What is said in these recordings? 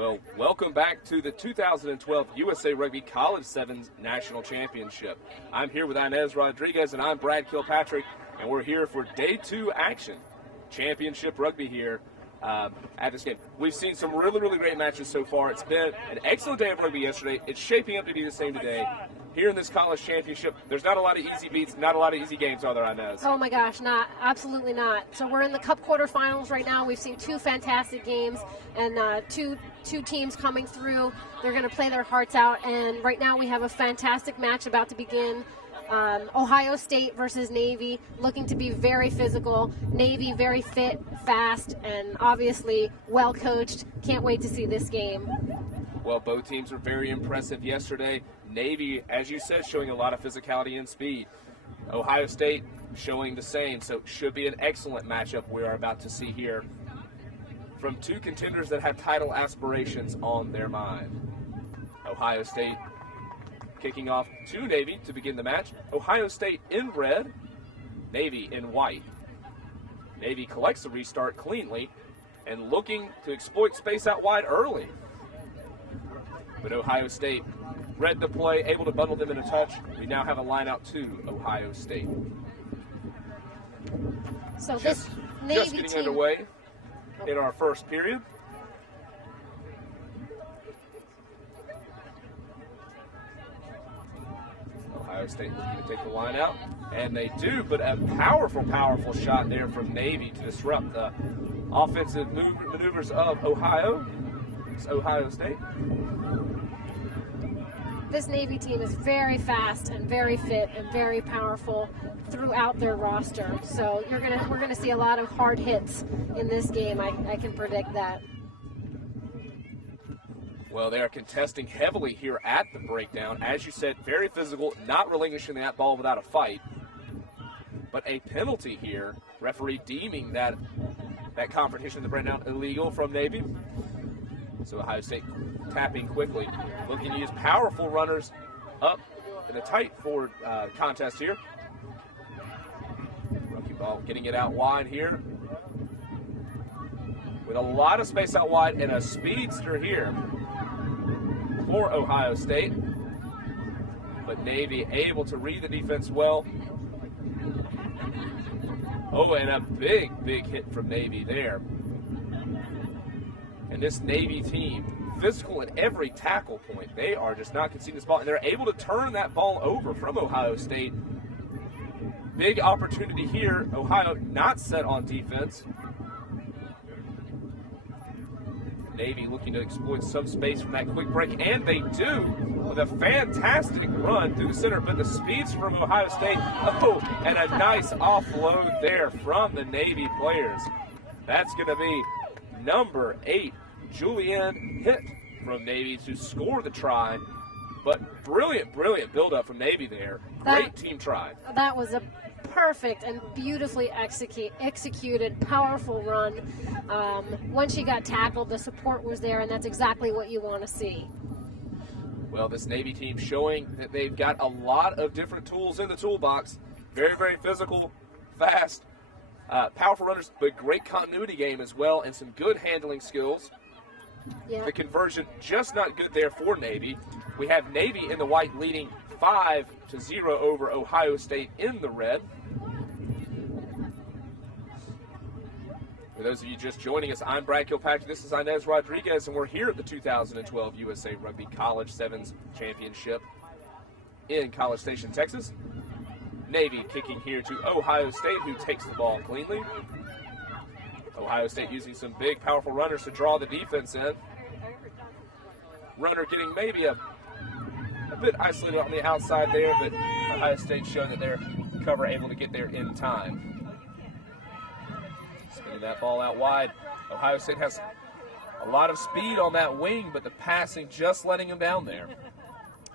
Well, welcome back to the 2012 USA Rugby College Sevens National Championship. I'm here with Inez Rodriguez, and I'm Brad Kilpatrick, and we're here for Day 2 action. Championship rugby here at this game. We've seen some really great matches so far. It's been an excellent day of rugby yesterday. It's shaping up to be the same today. Here in this college championship, there's not a lot of easy beats, not a lot of easy games, are there, Inez? Oh my gosh, absolutely not. So we're in the Cup quarterfinals right now. We've seen two fantastic games and two teams coming through. They're going to play their hearts out, and right now we have a fantastic match about to begin. Ohio State versus Navy, looking to be very physical. Navy very fit, fast, and obviously well coached. Can't wait to see this game. Well, both teams were very impressive yesterday. Navy, as you said, showing a lot of physicality and speed. Ohio State showing the same, so should be an excellent matchup we are about to see here from two contenders that have title aspirations on their mind. Ohio State kicking off to Navy to begin the match. Ohio State in red, Navy in white. Navy collects the restart cleanly and looking to exploit space out wide early. But Ohio State read the play, able to bundle them in a touch. We now have a line out to Ohio State. So just getting underway in our first period. Ohio State looking to take the line out, and they do, but a powerful shot there from Navy to disrupt the offensive maneuvers of Ohio. It's Ohio State. This Navy team is very fast and very fit and very powerful throughout their roster. So we're gonna see a lot of hard hits in this game. I can predict that. Well, they are contesting heavily here at the breakdown. As you said, very physical, not relinquishing that ball without a fight. But a penalty here, referee deeming that confrontation in the breakdown illegal from Navy. So Ohio State tapping quickly, looking to use powerful runners up in a tight forward contest here. Rookie ball getting it out wide here. With a lot of space out wide and a speedster here for Ohio State. But Navy able to read the defense well. Oh, and a big hit from Navy there. And this Navy team, physical at every tackle point. They are just not conceding this ball, and they're able to turn that ball over from Ohio State. Big opportunity here. Ohio not set on defense. Navy looking to exploit some space from that quick break, and they do with a fantastic run through the center, but the speeds from Ohio State, oh, and a nice offload there from the Navy players. That's going to be number 8, Julianne hit from Navy to score the try, but brilliant build-up from Navy there. Great team try. That was a perfect and beautifully executed, powerful run. Once she got tackled, the support was there, and that's exactly what you want to see. Well, this Navy team showing that they've got a lot of different tools in the toolbox. Very physical, fast, powerful runners, but great continuity game as well, and some good handling skills. Yeah. The conversion just not good there for Navy. We have Navy in the white leading 5-0 over Ohio State in the red. For those of you just joining us, I'm Brad Kilpatrick. This is Inez Rodriguez, and we're here at the 2012 USA Rugby College Sevens Championship in College Station, Texas. Navy kicking here to Ohio State, who takes the ball cleanly. Ohio State using some big, powerful runners to draw the defense in. Runner getting maybe a bit isolated on the outside there, but Ohio State showing that their cover able to get there in time. Spinning that ball out wide. Ohio State has a lot of speed on that wing, but the passing just letting them down there.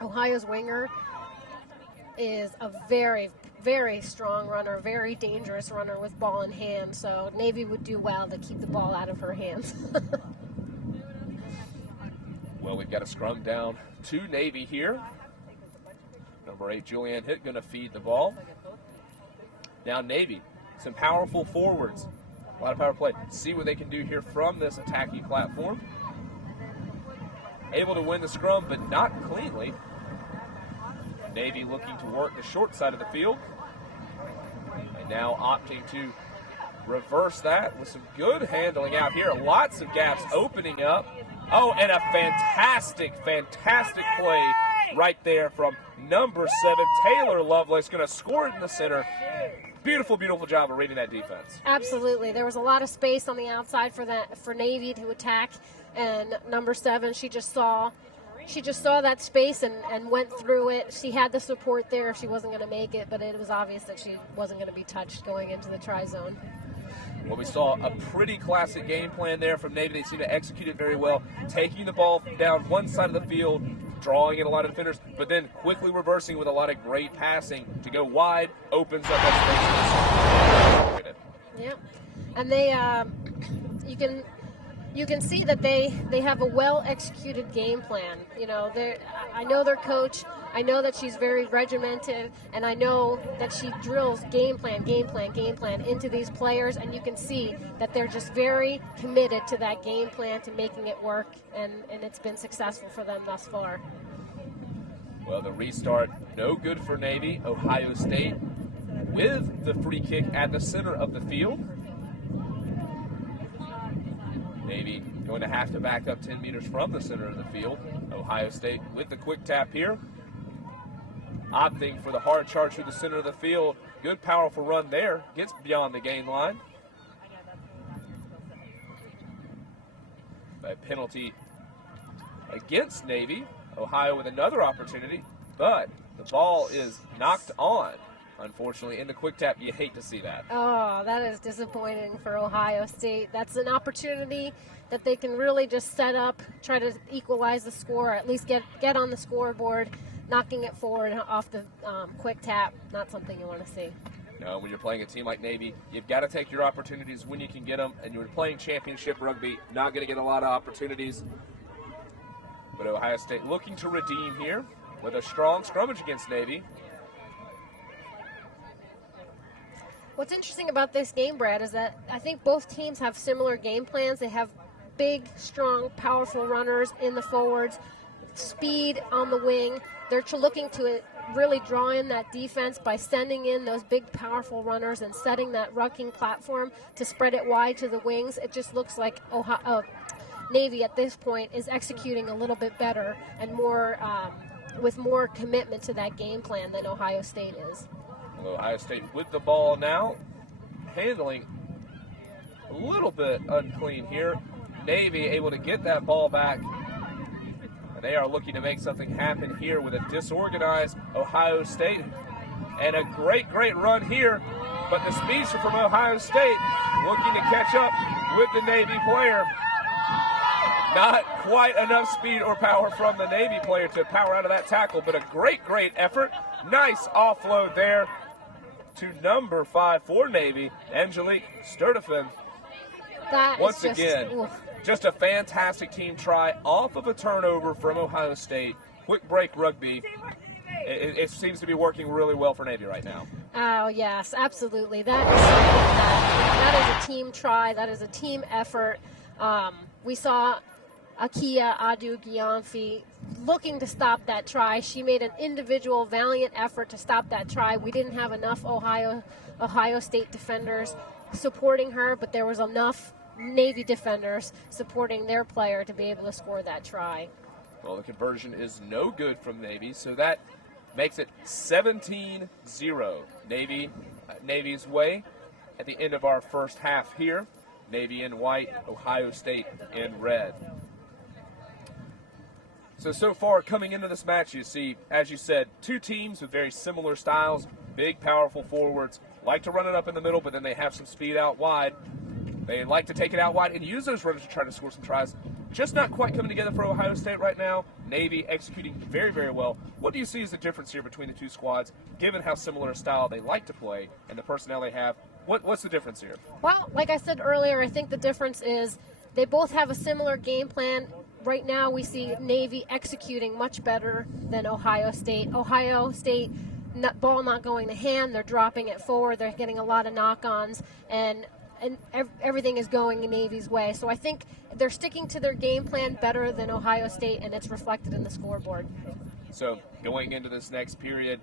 Ohio's winger is a very strong runner, very dangerous runner with ball in hand, so Navy would do well to keep the ball out of her hands. Well, we've got a scrum down to Navy here. Number 8, Julianne Hitt, going to feed the ball. Now Navy, some powerful forwards. A lot of power play. See what they can do here from this attacking platform. able to win the scrum, but not cleanly. Navy looking to work the short side of the field. And now opting to reverse that with some good handling out here. Lots of gaps opening up. Oh, and a fantastic play right there from number 7, Taylor Lovelace, going to score it in the center. Beautiful job of reading that defense. Absolutely. There was a lot of space on the outside for Navy to attack, and number 7, she just saw that space and went through it. She had the support there if she wasn't going to make it, but it was obvious that she wasn't going to be touched going into the try zone. Well, we saw a pretty classic game plan there from Navy. They seem to execute it very well, taking the ball down one side of the field, drawing in a lot of defenders, but then quickly reversing with a lot of great passing to go wide, opens up that space. Yep, and they, you can see that they have a well-executed game plan. You know, I know their coach. I know that she's very regimented, and I know that she drills game plan into these players, and you can see that they're just very committed to that game plan, to making it work, and it's been successful for them thus far. Well, the restart, no good for Navy. Ohio State with the free kick at the center of the field. Navy going to have to back up 10 meters from the center of the field. Ohio State with the quick tap here. Opting for the hard charge through the center of the field. Good, powerful run there. Gets beyond the gain line. A penalty against Navy. Ohio with another opportunity, but the ball is knocked on. Unfortunately, in the quick tap, you hate to see that. Oh, that is disappointing for Ohio State. That's an opportunity that they can really just set up, try to equalize the score, or at least get on the scoreboard. Knocking it forward off the quick tap, not something you want to see. No, when you're playing a team like Navy, you've got to take your opportunities when you can get them. And you're playing championship rugby, not going to get a lot of opportunities. But Ohio State looking to redeem here with a strong scrummage against Navy. What's interesting about this game, Brad, is that I think both teams have similar game plans. They have big, strong, powerful runners in the forwards, speed on the wing. They're looking to really draw in that defense by sending in those big, powerful runners and setting that rucking platform to spread it wide to the wings. It just looks like Navy at this point is executing a little bit better and more with more commitment to that game plan than Ohio State is. Ohio State with the ball now, handling a little bit unclean here. Navy able to get that ball back. And they are looking to make something happen here with a disorganized Ohio State. And a great run here. But the speedster from Ohio State looking to catch up with the Navy player. Not quite enough speed or power from the Navy player to power out of that tackle, but a great effort. Nice offload there to number 5 for Navy, Angelique Sturdifin. Once again, just a fantastic team try off of a turnover from Ohio State. Quick break rugby. It seems to be working really well for Navy right now. Oh, yes, absolutely. That is a team try. That is a team effort. We saw Akia Adu-Gianfi looking to stop that try. She made an individual valiant effort to stop that try. We didn't have enough Ohio State defenders supporting her, but there was enough Navy defenders supporting their player to be able to score that try. Well, the conversion is no good from Navy, so that makes it 17-0. Navy's way at the end of our first half here. Navy in white, Ohio State in red. So far coming into this match, you see, as you said, two teams with very similar styles, big, powerful forwards, like to run it up in the middle, but then they have some speed out wide. They like to take it out wide and use those runners to try to score some tries. Just not quite coming together for Ohio State right now. Navy executing very well. What do you see as the difference here between the two squads, given how similar a style they like to play and the personnel they have? What's the difference here? Well, like I said earlier, I think the difference is they both have a similar game plan. Right now we see Navy executing much better than Ohio State. Ohio State, ball not going to hand, they're dropping it forward, they're getting a lot of knock-ons, and and everything is going in Navy's way. So I think they're sticking to their game plan better than Ohio State, and it's reflected in the scoreboard. So going into this next period,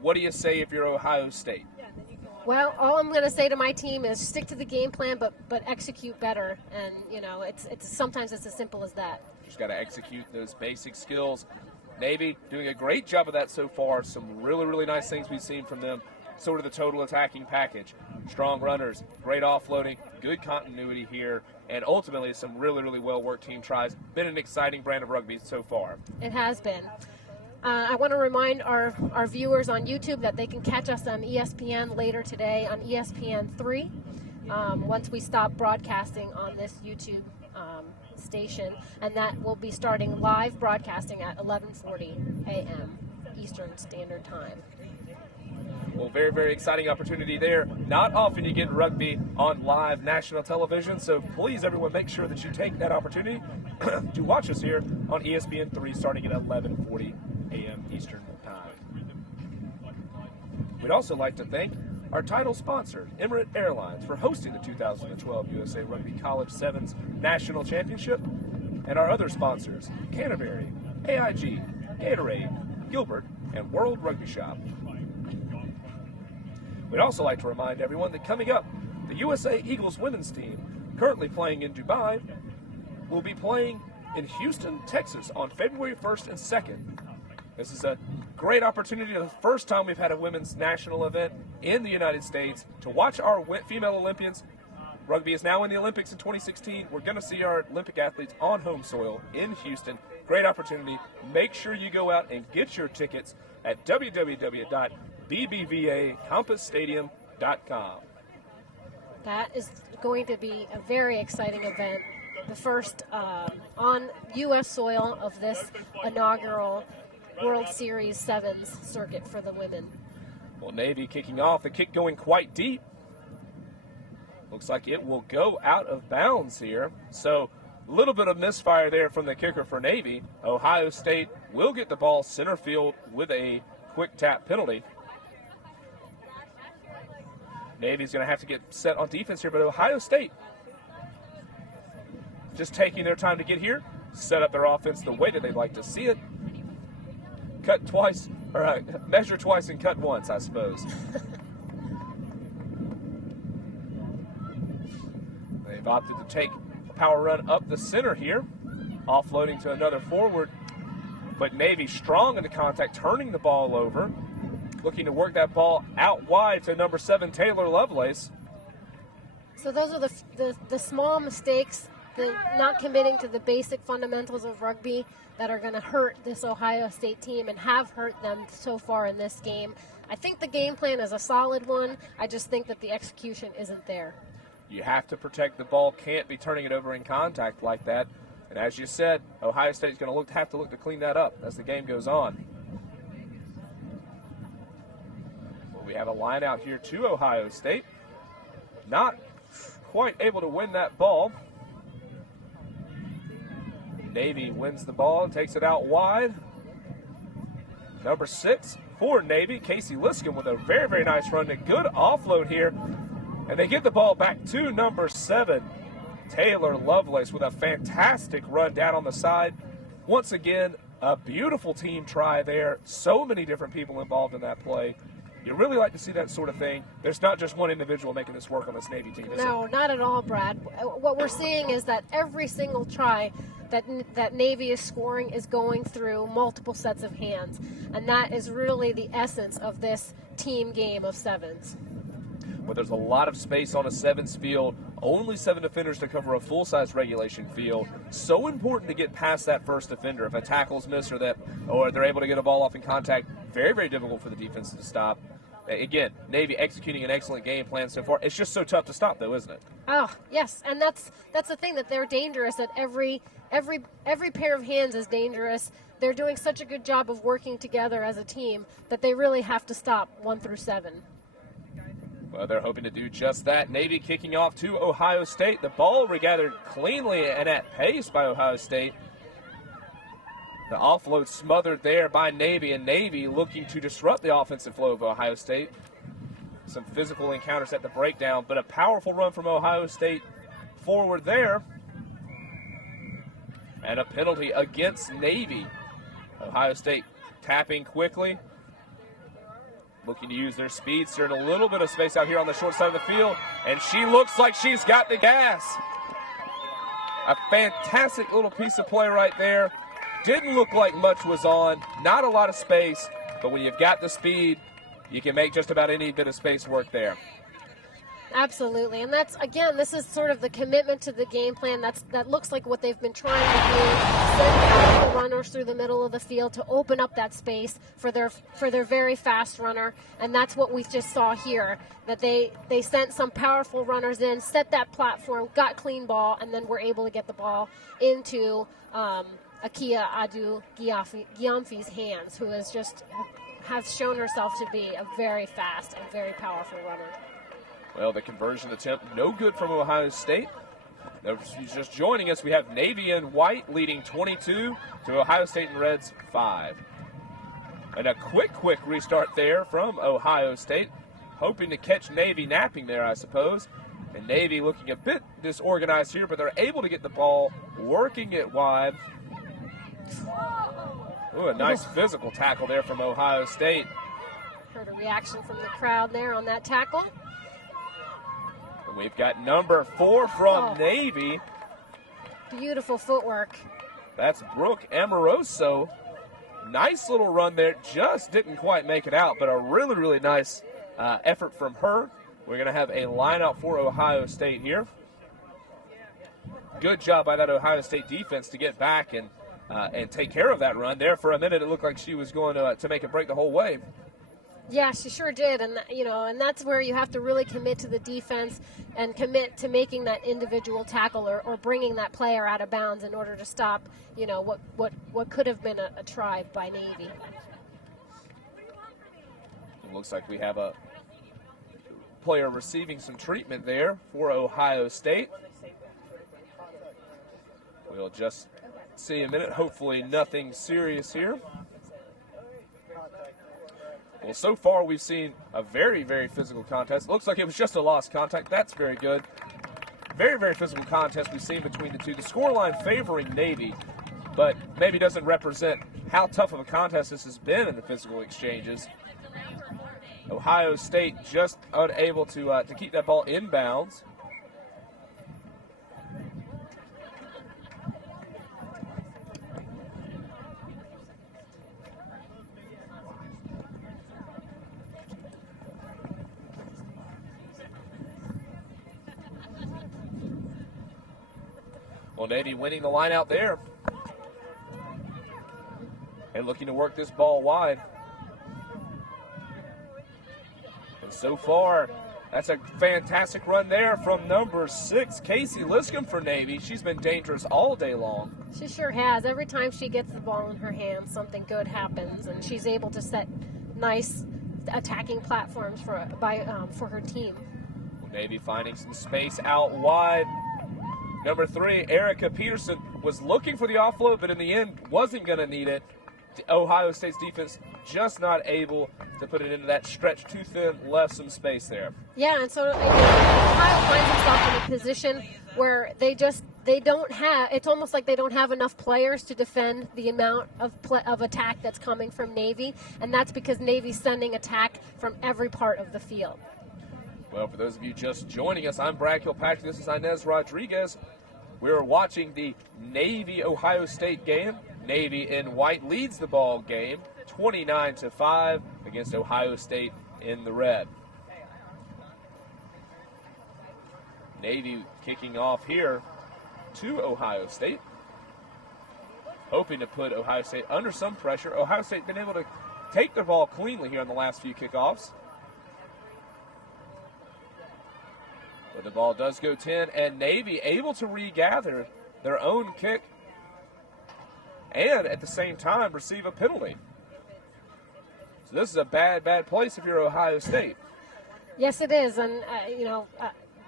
what do you say if you're Ohio State? Well, all I'm going to say to my team is stick to the game plan, but execute better. And it's sometimes it's as simple as that. Just got to execute those basic skills. Navy doing a great job of that so far. Some really, really nice things we've seen from them. Sort of the total attacking package. Strong runners, great offloading, good continuity here, and ultimately some really, really well-worked team tries. Been an exciting brand of rugby so far. It has been. I want to remind our viewers on YouTube that they can catch us on ESPN later today on ESPN3 once we stop broadcasting on this YouTube station, and that will be starting live broadcasting at 11:40 a.m. Eastern Standard Time. Well, very, very exciting opportunity there. Not often you get rugby on live national television, so please, everyone, make sure that you take that opportunity to watch us here on ESPN3 starting at 11:40 a.m. Eastern Time. We'd also like to thank our title sponsor, Emirates Airlines, for hosting the 2012 USA Rugby College Sevens National Championship, and our other sponsors, Canterbury, AIG, Gatorade, Gilbert, and World Rugby Shop. We'd also like to remind everyone that coming up, the USA Eagles women's team, currently playing in Dubai, will be playing in Houston, Texas on February 1st and 2nd. This is a great opportunity, the first time we've had a women's national event in the United States, to watch our female Olympians. Rugby is now in the Olympics in 2016. We're going to see our Olympic athletes on home soil in Houston. Great opportunity. Make sure you go out and get your tickets at www.bbvacampusstadium.com. That is going to be a very exciting event. The first on U.S. soil of this inaugural World Series Sevens circuit for the women. Well, Navy kicking off, the kick going quite deep. Looks like it will go out of bounds here. So a little bit of misfire there from the kicker for Navy. Ohio State will get the ball center field with a quick tap penalty. Navy's going to have to get set on defense here, but Ohio State just taking their time to get here, set up their offense the way that they'd like to see it. Cut twice, or measure twice and cut once, I suppose. They've opted to take a power run up the center here, offloading to another forward. But Navy strong in the contact, turning the ball over, looking to work that ball out wide to number 7, Taylor Lovelace. So those are the small mistakes, the not committing to the basic fundamentals of rugby that are going to hurt this Ohio State team and have hurt them so far in this game. I think the game plan is a solid one. I just think that the execution isn't there. You have to protect the ball, can't be turning it over in contact like that. And as you said, Ohio State is going to have to look to clean that up as the game goes on. Well, we have a line out here to Ohio State. Not quite able to win that ball. Navy wins the ball and takes it out wide. Number 6 for Navy, Casey Liscombe, with a very, very nice run. A good offload here. And they get the ball back to number 7, Taylor Lovelace, with a fantastic run down on the side. Once again, a beautiful team try there. So many different people involved in that play. You really like to see that sort of thing. There's not just one individual making this work on this Navy team, is No, it? not at all, Brad. What we're seeing is that every single try that Navy is scoring is going through multiple sets of hands. And that is really the essence of this team game of sevens. But there's a lot of space on a sevens field. Only 7 defenders to cover a full-size regulation field. So important to get past that first defender. If a tackle's missed or they're able to get a ball off in contact, very, very difficult for the defense to stop. Again, Navy executing an excellent game plan so far. It's just so tough to stop, though, isn't it? Oh, yes, and that's the thing, that they're dangerous. That every pair of hands is dangerous. They're doing such a good job of working together as a team that they really have to stop 1 through 7. Well, they're hoping to do just that. Navy kicking off to Ohio State. The ball regathered cleanly and at pace by Ohio State. The offload smothered there by Navy, and Navy looking to disrupt the offensive flow of Ohio State. some physical encounters at the breakdown, but a powerful run from Ohio State forward there. And a penalty against Navy. Ohio State tapping quickly, looking to use their speed. They're in a little bit of space out here on the short side of the field, and she looks like she's got the gas. A fantastic little piece of play right there. Didn't look like much was on, not a lot of space, but when you've got the speed, you can make just about any bit of space work there. Absolutely, and that's, again, this is sort of the commitment to the game plan. That looks like what they've been trying to do, send powerful runners through the middle of the field to open up that space for their very fast runner, and that's what we just saw here, that they sent some powerful runners in, set that platform, got clean ball, and then were able to get the ball into Akia Adu-Giamfi's hands, who has shown herself to be a very fast and very powerful runner. Well, the conversion attempt, no good from Ohio State. If you're just joining us, we have Navy in white leading 22 to Ohio State in reds 5. And a quick restart there from Ohio State, hoping to catch Navy napping there, I suppose. And Navy looking a bit disorganized here, but they're able to get the ball, working it wide. Ooh, a nice physical tackle there from Ohio State. Heard a reaction from the crowd there on that tackle. And we've got number 4 from Navy. Beautiful footwork. That's Brooke Amoroso. Nice little run there. Just didn't quite make it out, but a really nice effort from her. We're going to have a line out for Ohio State here. Good job by that Ohio State defense to get back and take care of that run. There for a minute, it looked like she was going to make it break the whole way. Yeah, she sure did, and and that's where you have to really commit to the defense and commit to making that individual tackle or bringing that player out of bounds in order to stop, what could have been a try by Navy. It looks like we have a player receiving some treatment there for Ohio State. We'll just see a minute. Hopefully nothing serious here. Well, so far we've seen a very physical contest. Looks like it was just a lost contact. That's very good. Very physical contest we've seen between the two. The scoreline favoring Navy, but maybe doesn't represent how tough of a contest this has been in the physical exchanges. Ohio State just unable to keep that ball inbounds. Well, Navy winning the line out there and looking to work this ball wide. And so far, that's a fantastic run there from number 6, Casey Liscombe for Navy. She's been dangerous all day long. She sure has. Every time she gets the ball in her hands, something good happens, and she's able to set nice attacking platforms for her team. Navy finding some space out wide. Number 3, Erica Peterson, was looking for the offload, but in the end wasn't going to need it. Ohio State's defense just not able to put it into that stretch too thin, left some space there. Yeah, and so Ohio finds himself in a position where they don't have, it's almost like they don't have enough players to defend the amount of attack that's coming from Navy, and that's because Navy's sending attack from every part of the field. Well, for those of you just joining us, I'm Brad Kilpatrick. This is Inez Rodriguez. We're watching the Navy-Ohio State game. Navy in white leads the ball game 29-5 against Ohio State in the red. Navy kicking off here to Ohio State, hoping to put Ohio State under some pressure. Ohio State been able to take the ball cleanly here in the last few kickoffs. But the ball does go 10, and Navy able to regather their own kick and at the same time receive a penalty. So this is a bad place if you're Ohio State. Yes, it is, and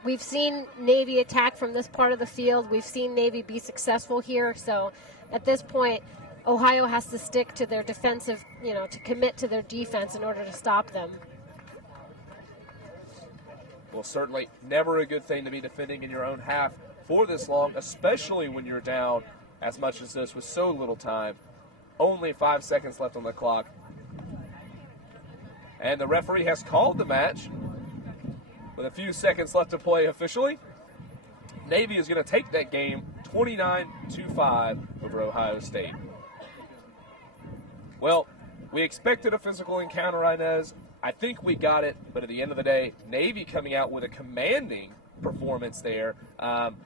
we've seen Navy attack from this part of the field. We've seen Navy be successful here, so at this point, Ohio has to stick to their defensive, to commit to their defense in order to stop them. Well, certainly never a good thing to be defending in your own half for this long, especially when you're down as much as this with so little time. Only 5 seconds left on the clock. And the referee has called the match with a few seconds left to play officially. Navy is going to take that game 29-5 over Ohio State. Well, we expected a physical encounter, Inez. I think we got it, but at the end of the day, Navy coming out with a commanding performance there,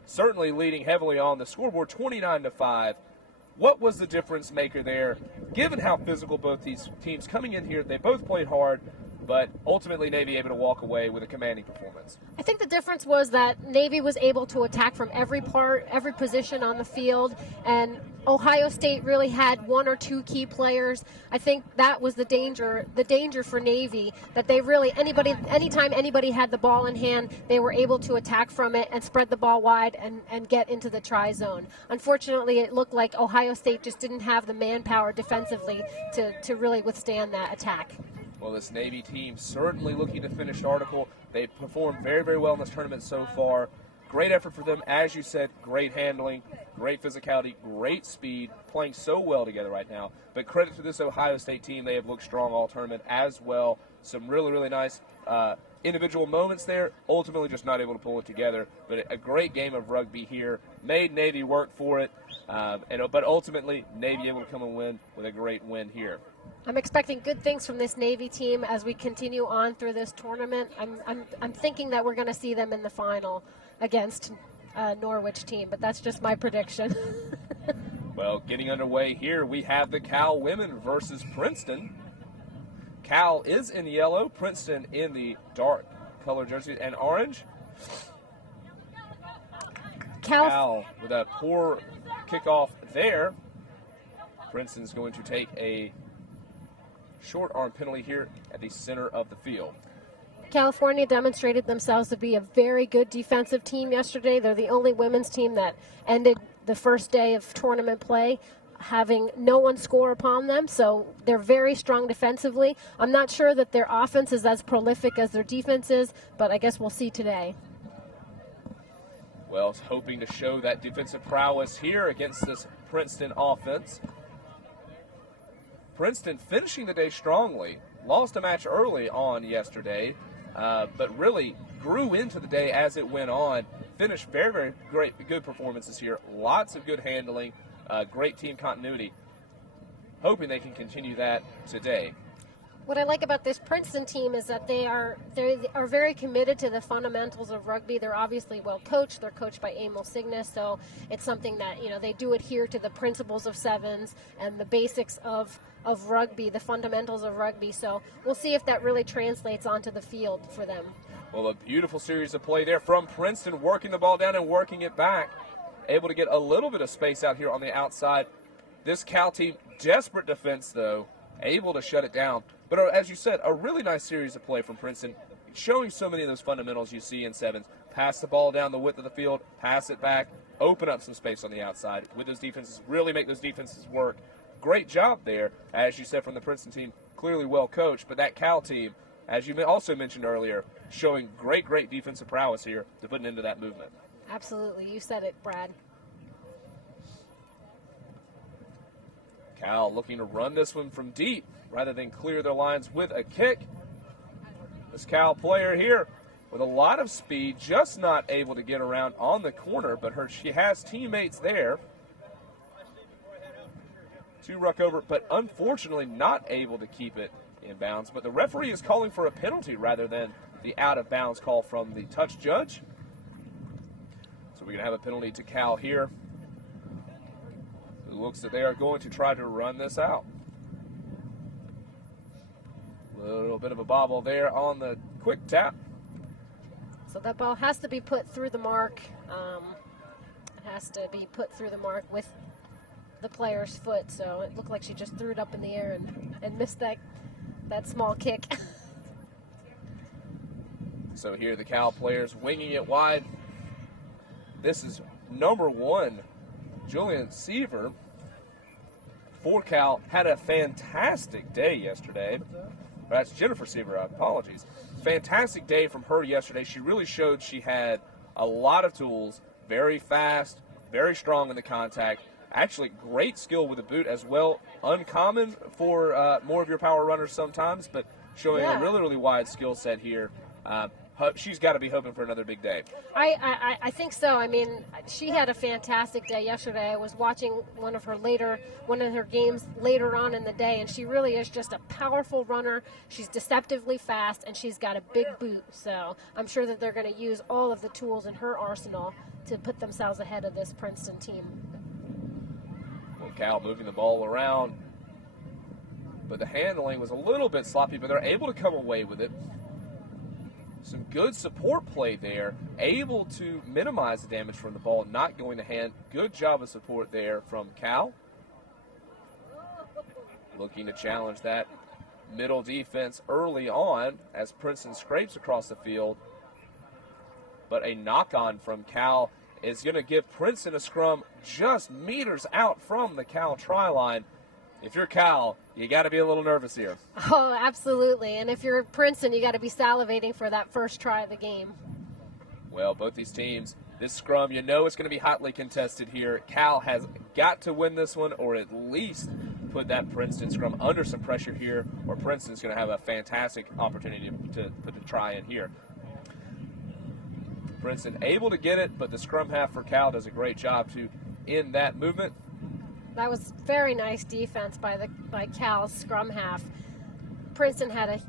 certainly leading heavily on the scoreboard, 29-5. What was the difference maker there, given how physical both these teams coming in here? They both played hard, but ultimately Navy able to walk away with a commanding performance. I think the difference was that Navy was able to attack from every position on the field, and Ohio State really had one or two key players. I think that was the danger for Navy, that they really, anytime anybody had the ball in hand, they were able to attack from it and spread the ball wide and get into the try zone. Unfortunately, it looked like Ohio State just didn't have the manpower defensively to really withstand that attack. Well, this Navy team certainly looking to finish the article. They performed very, very well in this tournament so far. Great effort for them. As you said, great handling, great physicality, great speed, playing so well together right now. But credit to this Ohio State team. They have looked strong all tournament as well. Some really, really nice individual moments there. Ultimately just not able to pull it together. But a great game of rugby here. Made Navy work for it. But ultimately, Navy able to come and win with a great win here. I'm expecting good things from this Navy team as we continue on through this tournament. I'm thinking that we're going to see them in the final against Norwich team, but that's just my prediction. Well, getting underway here, we have the Cal women versus Princeton. Cal is in yellow, Princeton in the dark color jersey and orange. Cal with a poor kickoff there. Princeton's going to take a short arm penalty here at the center of the field. California demonstrated themselves to be a very good defensive team yesterday. They're the only women's team that ended the first day of tournament play having no one score upon them, so they're very strong defensively. I'm not sure that their offense is as prolific as their defense is, but I guess we'll see today. Well, hoping to show that defensive prowess here against this Princeton offense. Princeton finishing the day strongly. Lost a match early on yesterday, but really grew into the day as it went on. Finished very, very good performances here. Lots of good handling, great team continuity. Hoping they can continue that today. What I like about this Princeton team is that they are very committed to the fundamentals of rugby. They're obviously well coached. They're coached by Emil Cygnus, so it's something that, you know, they do adhere to the principles of sevens and the basics of rugby, the fundamentals of rugby. So we'll see if that really translates onto the field for them. Well, a beautiful series of play there from Princeton, working the ball down and working it back. Able to get a little bit of space out here on the outside. This Cal team, desperate defense though, able to shut it down. But as you said, a really nice series of play from Princeton, showing so many of those fundamentals you see in sevens. Pass the ball down the width of the field, pass it back, open up some space on the outside with those defenses, really make those defenses work. Great job there, as you said, from the Princeton team, clearly well coached. But that Cal team, as you also mentioned earlier, showing great defensive prowess here to put into that movement. Absolutely. You said it, Brad. Cal looking to run this one from deep rather than clear their lines with a kick. This Cal player here with a lot of speed, just not able to get around on the corner, but she has teammates there to ruck over, but unfortunately not able to keep it in bounds. But the referee is calling for a penalty rather than the out-of-bounds call from the touch judge. So we're going to have a penalty to Cal here. It looks that they are going to try to run this out. A little bit of a bobble there on the quick tap. So that ball has to be put through the mark. It has to be put through the mark with the player's foot. So it looked like she just threw it up in the air and missed that small kick. So here the Cal players winging it wide. This is number 1, Julian Seaver. For Cal, had a fantastic day yesterday. That's Jennifer Seaver, apologies. fantastic day from her yesterday. She really showed she had a lot of tools, very fast, very strong in the contact. Actually, great skill with the boot as well. Uncommon for more of your power runners sometimes, but showing a really, really wide skill set here. She's got to be hoping for another big day. I think so. I mean, she had a fantastic day yesterday. I was watching one of her games later on in the day, and she really is just a powerful runner. She's deceptively fast, and she's got a big boot. So I'm sure that they're going to use all of the tools in her arsenal to put themselves ahead of this Princeton team. Well, Cal moving the ball around, but the handling was a little bit sloppy, but they're able to come away with it. Some good support play there, able to minimize the damage from the ball, not going to hand. Good job of support there from Cal. Looking to challenge that middle defense early on as Princeton scrapes across the field. But a knock-on from Cal is going to give Princeton a scrum just meters out from the Cal try line. If you're Cal, you got to be a little nervous here. Oh, absolutely. And if you're Princeton, you got to be salivating for that first try of the game. Well, both these teams, this scrum, you know it's going to be hotly contested here. Cal has got to win this one, or at least put that Princeton scrum under some pressure here, or Princeton's going to have a fantastic opportunity to put a try in here. Princeton able to get it, but the scrum half for Cal does a great job to end that movement. That was very nice defense by Cal's scrum half. Princeton had a